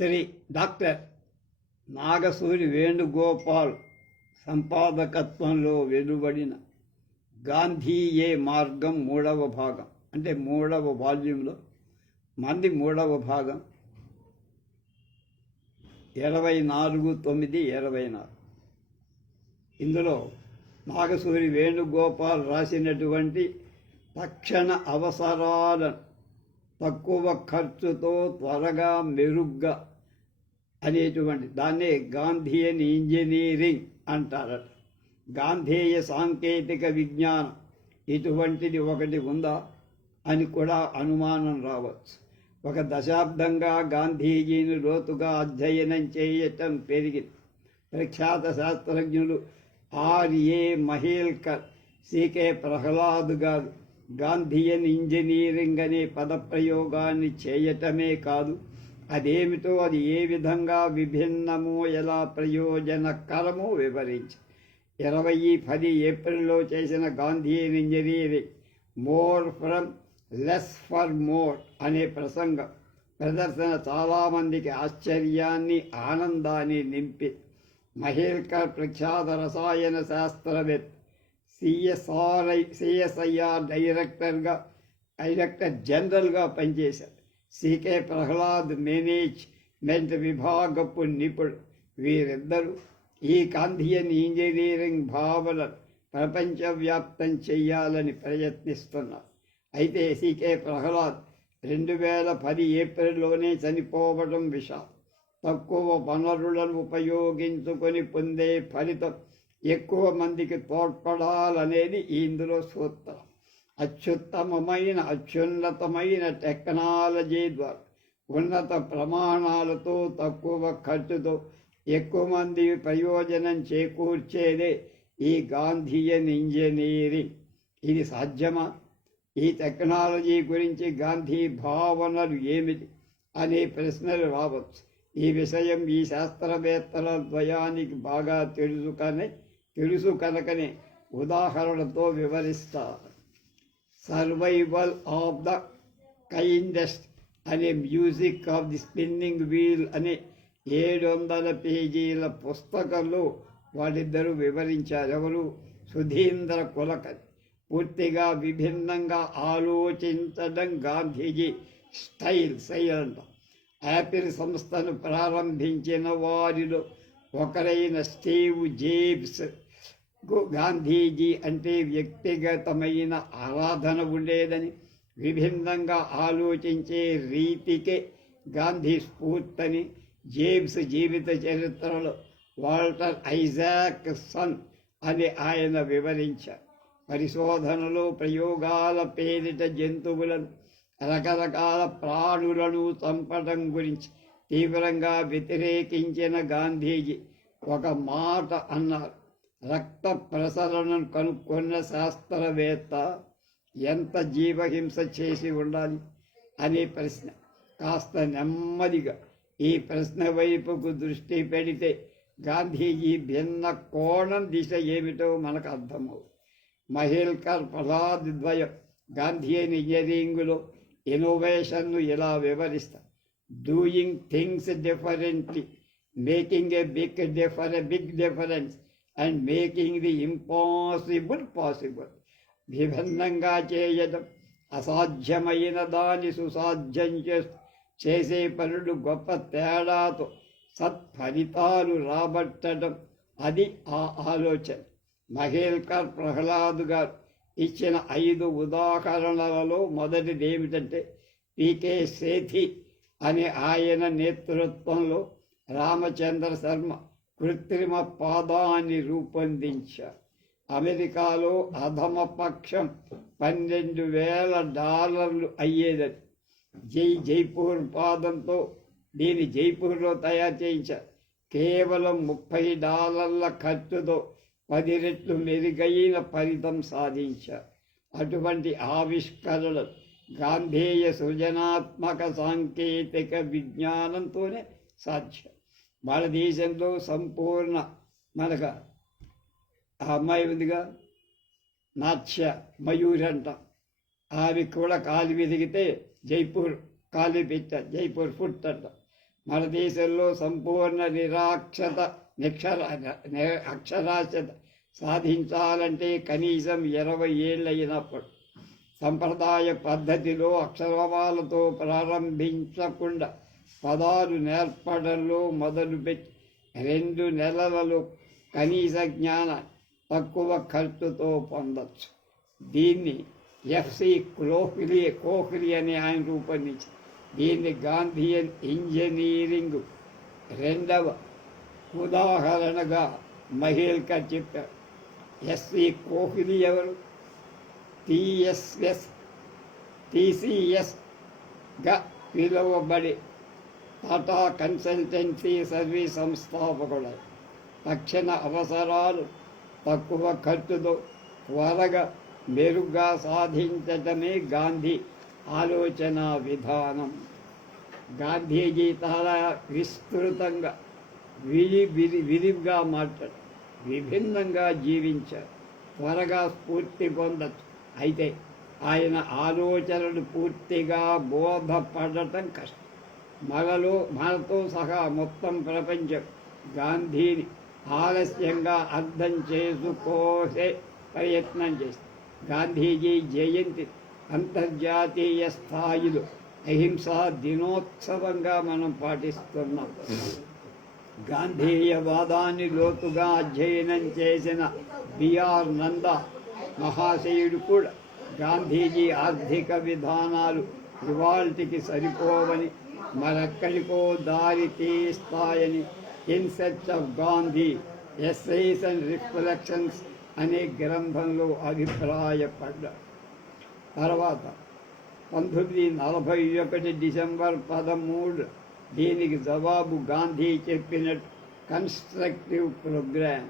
Shri doctor Nagasuri Venugopal సంపాదకత్వంలో వెలువడిన గాంధీయే మార్గం 3వ భాగం, అంటే 3వ వాల్యూమ్లో మంది 3వ భాగం 24/9/24. ఇందులో నాగసూరి వేణుగోపాల్ రాసినటువంటి తక్షణ అవసరాలను తక్కువ ఖర్చుతో త్వరగా మెరుగ్గా అనేటువంటి దాన్నే గాంధీయన్ ఇంజనీరింగ్ అంటారట. గాంధేయ సాంకేతిక విజ్ఞానం ఇటువంటిది ఒకటి ఉందా అని కూడా అనుమానం రావచ్చు. ఒక దశాబ్దంగా గాంధీజీని లోతుగా అధ్యయనం చేయటం పెరిగింది. ప్రఖ్యాత శాస్త్రజ్ఞులు ఆర్ఏ మహేల్కర్, సికే ప్రహ్లాద్ గారు గాంధీయన్ ఇంజనీరింగ్ అనే పదప్రయోగాన్ని చేయటమే కాదు, అదేమిటో, అది ఏ విధంగా విభిన్నమో, ఎలా ప్రయోజనకరమో వివరించారు. 2010 ఏప్రిల్లో చేసిన Gandhian engineering more from less for more అనే ప్రదర్శన చాలామందికి ఆశ్చర్యాన్ని, ఆనందాన్ని నింపి. మహేల్కర్ ప్రఖ్యాత రసాయన శాస్త్రవేత్త, సిఎస్ఐఆర్ డైరెక్టర్ జనరల్గా పనిచేశారు. సికే ప్రహ్లాద్ మేనేజ్మెంట్ విభాగపు నిపుణుడు. వీరిద్దరూ ఈ గాంధీయన్ ఇంజనీరింగ్ భావనను ప్రపంచవ్యాప్తం చేయాలని ప్రయత్నిస్తున్నారు. అయితే సికే ప్రహ్లాద్ 2010 ఏప్రిల్లోనే చనిపోవడం విషాదం. తక్కువ వనరులను ఉపయోగించుకొని పొందే ఫలితం ఎక్కువ మందికి తోడ్పడాలనేది ఇందులో సూత్రం. అత్యున్నతమైన టెక్నాలజీ ద్వారా ఉన్నత ప్రమాణాలతో తక్కువ ఖర్చుతో ఎక్కువ మంది ప్రయోజనం చేకూర్చేదే ఈ గాంధీయన్ ఇంజనీరింగ్. ఇది సాధ్యమా? ఈ టెక్నాలజీ గురించి గాంధీ భావనలు ఏమిటి అనే ప్రశ్నలు రావచ్చు. ఈ విషయం ఈ శాస్త్రవేత్తల ద్వయానికి బాగా తెలుసు కనుకనే ఉదాహరణతో వివరిస్తారు. సర్వైవల్ ఆఫ్ ద కైండెస్ట్ అనే music of the spinning wheel అనే 700 పేజీల పుస్తకంలో వాళ్ళిద్దరూ వివరించారు. ఎవరు? సుధీంద్ర కులకర్ణి. పూర్తిగా విభిన్నంగా ఆలోచించడం గాంధీజీ స్టైల్ అంట. యాపిల్ సంస్థను ప్రారంభించిన వారిలో ఒకరైన స్టీవ్ జాబ్స్ గాంధీజీ అంటే వ్యక్తిగతమైన ఆరాధన ఉండేదని, విభిన్నంగా ఆలోచించే రీతికే గాంధీ స్ఫూర్తిని జేబ్స్ జీవిత చరిత్రలో వాల్టర్ ఐజాక్ సన్ అని ఆయన వివరించారు. పరిశోధనలో ప్రయోగాల పేరిట జంతువులను, రకరకాల ప్రాణులను చంపడం గురించి తీవ్రంగా వ్యతిరేకించిన గాంధీజీ ఒక మాట అన్నారు. రక్త ప్రసరణను కనుక్కున్న శాస్త్రవేత్త ఎంత జీవహింస చేసి ఉండాలి అనే ప్రశ్న. కాస్త నెమ్మదిగా ఈ ప్రశ్న వైపుకు దృష్టి పెడితే గాంధీజీ భిన్న కోణం దిశ ఏమిటో మనకు అర్థమవుతుంది. మహేల్కర్ ప్రహ్లాద్ ద్వయం గాంధీయన్ ఇంజనీరింగ్లో ఇన్నోవేషన్ను ఇలా వివరిస్తారు. Doing things differently, making a big difference and making the impossible possible. విభిన్నంగా చేయడం, అసాధ్యమైన దాన్ని సుసాధ్యం చేసే పనులు గొప్ప తేడాతో సత్ఫలితాలు రాబట్టడం, అది ఆ ఆలోచన. మహేల్కర్ ప్రహ్లాద్ గారు ఇచ్చిన 5 ఉదాహరణలలో మొదటిది ఏమిటంటే, పికే సేథి అనే ఆయన నేతృత్వంలో రామచంద్ర శర్మ కృత్రిమ పాదాన్ని రూపొందించారు. అమెరికాలో అధమ పక్షం $12,000 అయ్యేదని. జైపూర్ పాదంతో దీన్ని జైపూర్లో తయారు చేయించారు. కేవలం $30 ఖర్చుతో 10 రెట్లు మెరుగైన ఫలితం సాధించారు. అటువంటి ఆవిష్కరణలు గాంధేయ సృజనాత్మక సాంకేతిక విజ్ఞానంతోనే సాధ్యం. మన దేశంలో సంపూర్ణ మనకు ఆ అమ్మాయి ఉందిగా, నాట్య మయూరి అంట, ఆమె కూడా కాలు వెదిగితే జైపూర్ కాలు పెట్టారు, జైపూర్ ఫుట్ అంట. మన దేశంలో సంపూర్ణ అక్షరాస్యత సాధించాలంటే కనీసం 20 ఏళ్ళైనప్పుడు సంప్రదాయ పద్ధతిలో అక్షరమాలతో ప్రారంభించకుండా పదాలు నేర్పడంలో మొదలుపెట్టి 2 నెలలలో కనీస జ్ఞాన తక్కువ ఖర్చుతో పొందొచ్చు. దీన్ని ఎఫ్సి కోహ్లీ అని ఆయన రూపొందించారు. దీన్ని గాంధీయన్ ఇంజనీరింగ్ 2వ ఉదాహరణగా మహేల్కర్ చెప్పారు. ఎస్సి కోహ్లీ ఎవరు? టీసీఎస్గా పిలువబడి టాటా కన్సల్టెన్సీ సర్వీస్ సంస్థాపకుడు. తక్షణ అవసరాలు తక్కువ ఖర్చుతో త్వరగా మెరుగ్గా సాధించటమే గాంధీ ఆలోచన విధానం. గాంధీజీ చాలా విస్తృతంగా విరివిగా మాట్లాడు, విభిన్నంగా జీవించారు, త్వరగా స్ఫూర్తి పొందచ్చు. అయితే ఆయన ఆలోచనలు పూర్తిగా బోధపడటం కష్టం. మనతో సహా మొత్తం ప్రపంచం గాంధీని ఆలస్యంగా అర్థం చేసుకోసే ప్రయత్నం చేస్తుంది. గాంధీజీ జయంతి అంతర్జాతీయ స్థాయిలో అహింసా దినోత్సవంగా మనం పాటిస్తున్నాం. గాంధేయవాదాన్ని లోతుగా అధ్యయనం చేసిన బిఆర్ నందా మహాశయుడు కూడా గాంధీజీ ఆర్థిక విధానాలు ఇవాల్టికి సరిపోవని, మరెక్కడికో దారి తీస్తాయని in search of Gandhi essays and reflections అనే గ్రంథంలో అభిప్రాయపడ్డారు. తర్వాత 1941 డిసెంబర్ 13 దీనికి జవాబు గాంధీ చెప్పినట్టు constructive programme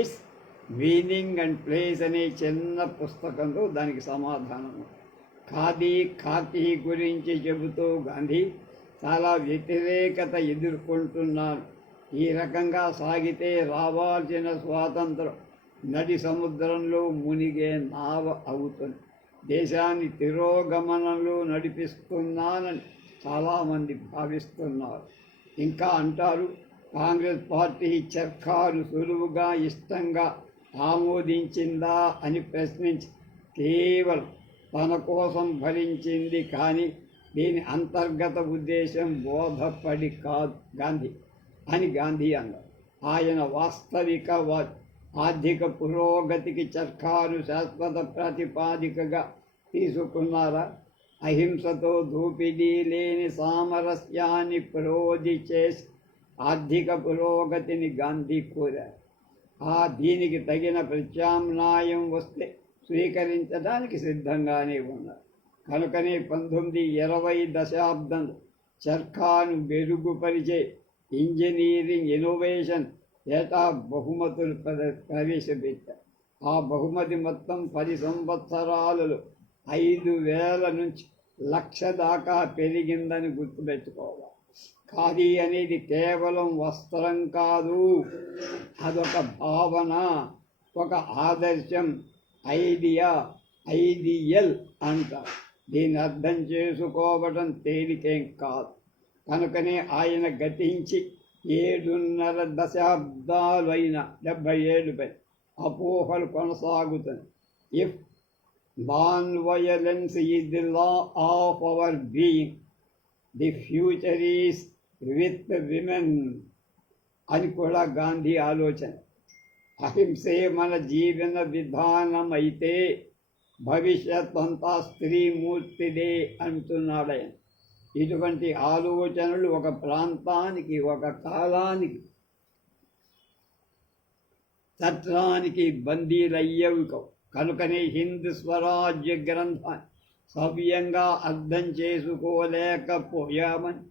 is meaning and place అనే చిన్న పుస్తకంలో దానికి సమాధానం. ఖాదీ గురించి చెబుతూ గాంధీ చాలా వ్యతిరేకత ఎదుర్కొంటున్నారు. ఈ రకంగా సాగితే రావాల్సిన స్వాతంత్రం నడి సముద్రంలో మునిగే నావ అవుతుంది. దేశాన్ని తిరోగమనంలో నడిపిస్తున్నానని చాలామంది భావిస్తున్నారు. ఇంకా అంటారు, కాంగ్రెస్ పార్టీ చర్ఖాను సులువుగా ఇష్టంగా ఆమోదించిందా అని ప్రశ్నించి కేవలం తన కోసం భరించింది, కానీ దీని అంతర్గత ఉద్దేశం బోధపడి కాదు గాంధీ అన్నారు. ఆయన వాస్తవికవాది. ఆర్థిక పురోగతికి చర్ఖాను శాశ్వత ప్రాతిపాదికగా తీసుకున్నారా? అహింసతో దోపిడీ లేని సామరస్యాన్ని ప్రోధి చేసి ఆర్థిక పురోగతిని గాంధీ కోరారు. దీనికి తగిన ప్రత్యామ్నాయం వస్తే స్వీకరించడానికి సిద్ధంగానే ఉన్నారు. కనుకనే 1920 దశాబ్దంలో చర్ఖాను మెరుగుపరిచే ఇంజనీరింగ్ ఇన్నోవేషన్ ఏటా బహుమతులు ప్రవేశపెట్టారు. ఆ బహుమతి మొత్తం 10 సంవత్సరాలలో 5,000 నుంచి 1,00,000 దాకా పెరిగిందని గుర్తుపెట్టుకోవాలి. ఖాదీ అనేది కేవలం వస్త్రం కాదు, అదొక భావన, ఒక ఆదర్శం, ఐడియల్ అంటారు. దీన్ని అర్థం చేసుకోవడం తేలికేం కాదు. కనుకనే ఆయన గతించి 7.5 దశాబ్దాలు అయిన 70 ఏళ్ళపై అపోహలు కొనసాగుతుంది. If non violence is the law of our being, the future is with women అని కూడా గాంధీ ఆలోచన. అహింసే మన జీవన విధానం అయితే భవిష్యత్ అంతా స్త్రీమూర్తిదే అంటున్నాడు ఆయన. ఇటువంటి ఆలోచనలు ఒక ప్రాంతానికి, ఒక కాలానికి, చట్టానికి బందీలయ్యేవి కావు. కనుకనే హింద్ స్వరాజ్య గ్రంథాన్ని సవ్యంగా అర్థం చేసుకోలేకపోయామని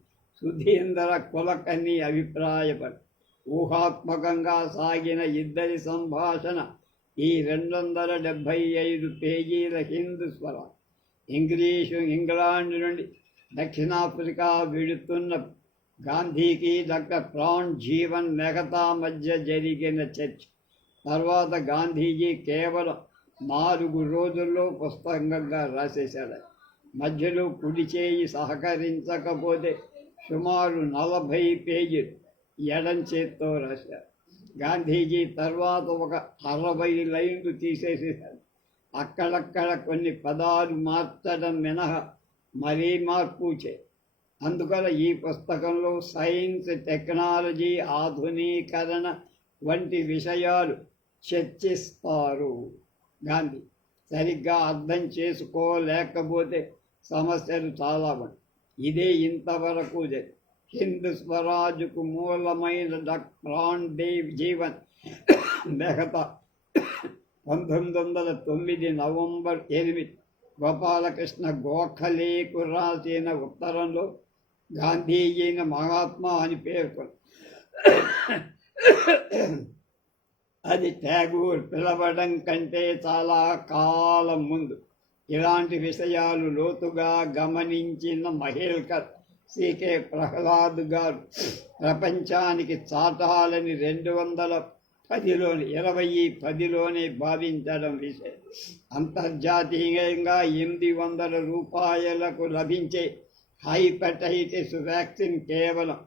సుధీంద్ర కులకర్ణి అభిప్రాయపడి ఊహాత్మకంగా సాగిన ఇద్దరి సంభాషణ ఈ 275 పేజీల హిందూ స్వరాజ్ ఇంగ్లాండ్ నుండి దక్షిణాఫ్రికా వెళుతున్న గాంధీకి డాక్టర్ ప్రాణ్ జీవన్ మెహతా మధ్య జరిగిన చర్చ తర్వాత గాంధీజీ కేవలం 4 రోజుల్లో పుస్తకంగా రాసేశాడు. మధ్యలో కుడి చేయి సహకరించకపోతే సుమారు 40 పేజీలు ఎడం చేత్తో రాశారు. గాంధీజీ తర్వాత ఒక 60 లైన్లు తీసేసేశారు. అక్కడక్కడ కొన్ని పదాలు మార్చడం మినహా మరీ మార్పు అందుకని ఈ పుస్తకంలో సైన్స్, టెక్నాలజీ, ఆధునీకరణ వంటి విషయాలు చర్చిస్తారు. గాంధీ సరిగ్గా అర్థం చేసుకోలేకపోతే సమస్యలు చాలా ఉన్నాయి. ఇదే ఇంతవరకు హింద్ స్వరాజ్కు మూలమైన డాక్టర్ జీవన్ మెహతా 1909 నవంబర్ 8 గోపాలకృష్ణ గోఖలేకు రాసిన ఉత్తరంలో గాంధీజీని మహాత్మా అని పేర్కొన్నారు. అది ట్యాగూర్ పిలవడం కంటే చాలా కాలం ముందు ఇలాంటి విషయాలు లోతుగా గమనించిన మహేల్కర్, సికే ప్రహ్లాద్ గారు ప్రపంచానికి చాటాలని 2010లోనే భావించడం విషయం. అంతర్జాతీయంగా 800 రూపాయలకు లభించే హైపటైటిస్ వ్యాక్సిన్ కేవలం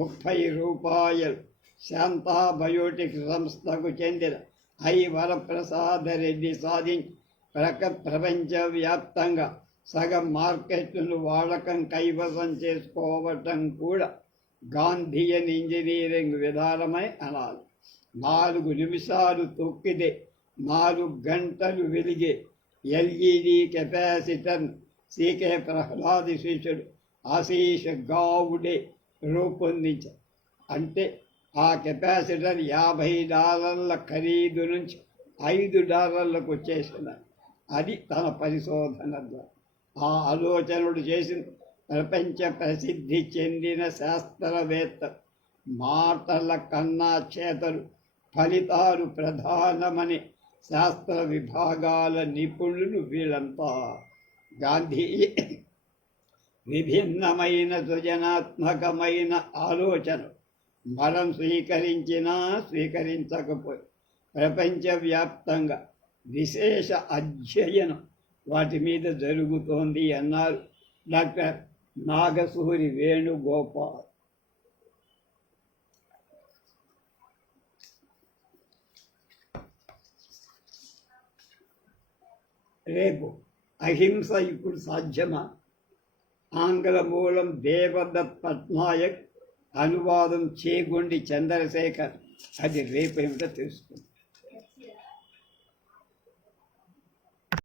30 రూపాయలు. శాంతా బయోటిక్ సంస్థకు చెందిన ఐ వరప్రసాద రెడ్డి సాధించి ప్రపంచవ్యాప్తంగా సగం మార్కెట్ను వాడకం కైవసం చేసుకోవటం కూడా గాంధీయన్ ఇంజనీరింగ్ విధానమై అనాలి. 4 నిమిషాలు తొక్కితే 4 గంటలు వెలిగే ఎల్ఈడి కెపాసిటర్ సికే ప్రహ్లాద్ శిష్యుడు ఆశీష్ గావుడే రూపొందించారు. అంటే ఆ కెపాసిటర్ $50 ఖరీదు నుంచి $5 వచ్చేసిన. అది తన పరిశోధన ద్వారా ఆ ఆలోచనలు చేసిన ప్రపంచ ప్రసిద్ధి చెందిన శాస్త్రవేత్త. మాటల కన్నా చేతలు, ఫలితాలు ప్రధానమని శాస్త్ర విభాగాల నిపుణులు వీళ్ళంతా. గాంధీ విభిన్నమైన సృజనాత్మకమైన ఆలోచన మనం స్వీకరించినా స్వీకరించకపోయి ప్రపంచవ్యాప్తంగా విశేష అధ్యయనం వాటి మీద జరుగుతోంది అన్నారు డాక్టర్ నాగసూరి వేణుగోపాల్. రేపు అహింస ఇప్పుడు సాధ్యమా? ఆంగ్ల మూలం దేవదత్ పట్నాయక్, అనువాదం చేగొండి చంద్రశేఖర్. అది రేపు ఏమిటో తెలుసుకుందాం.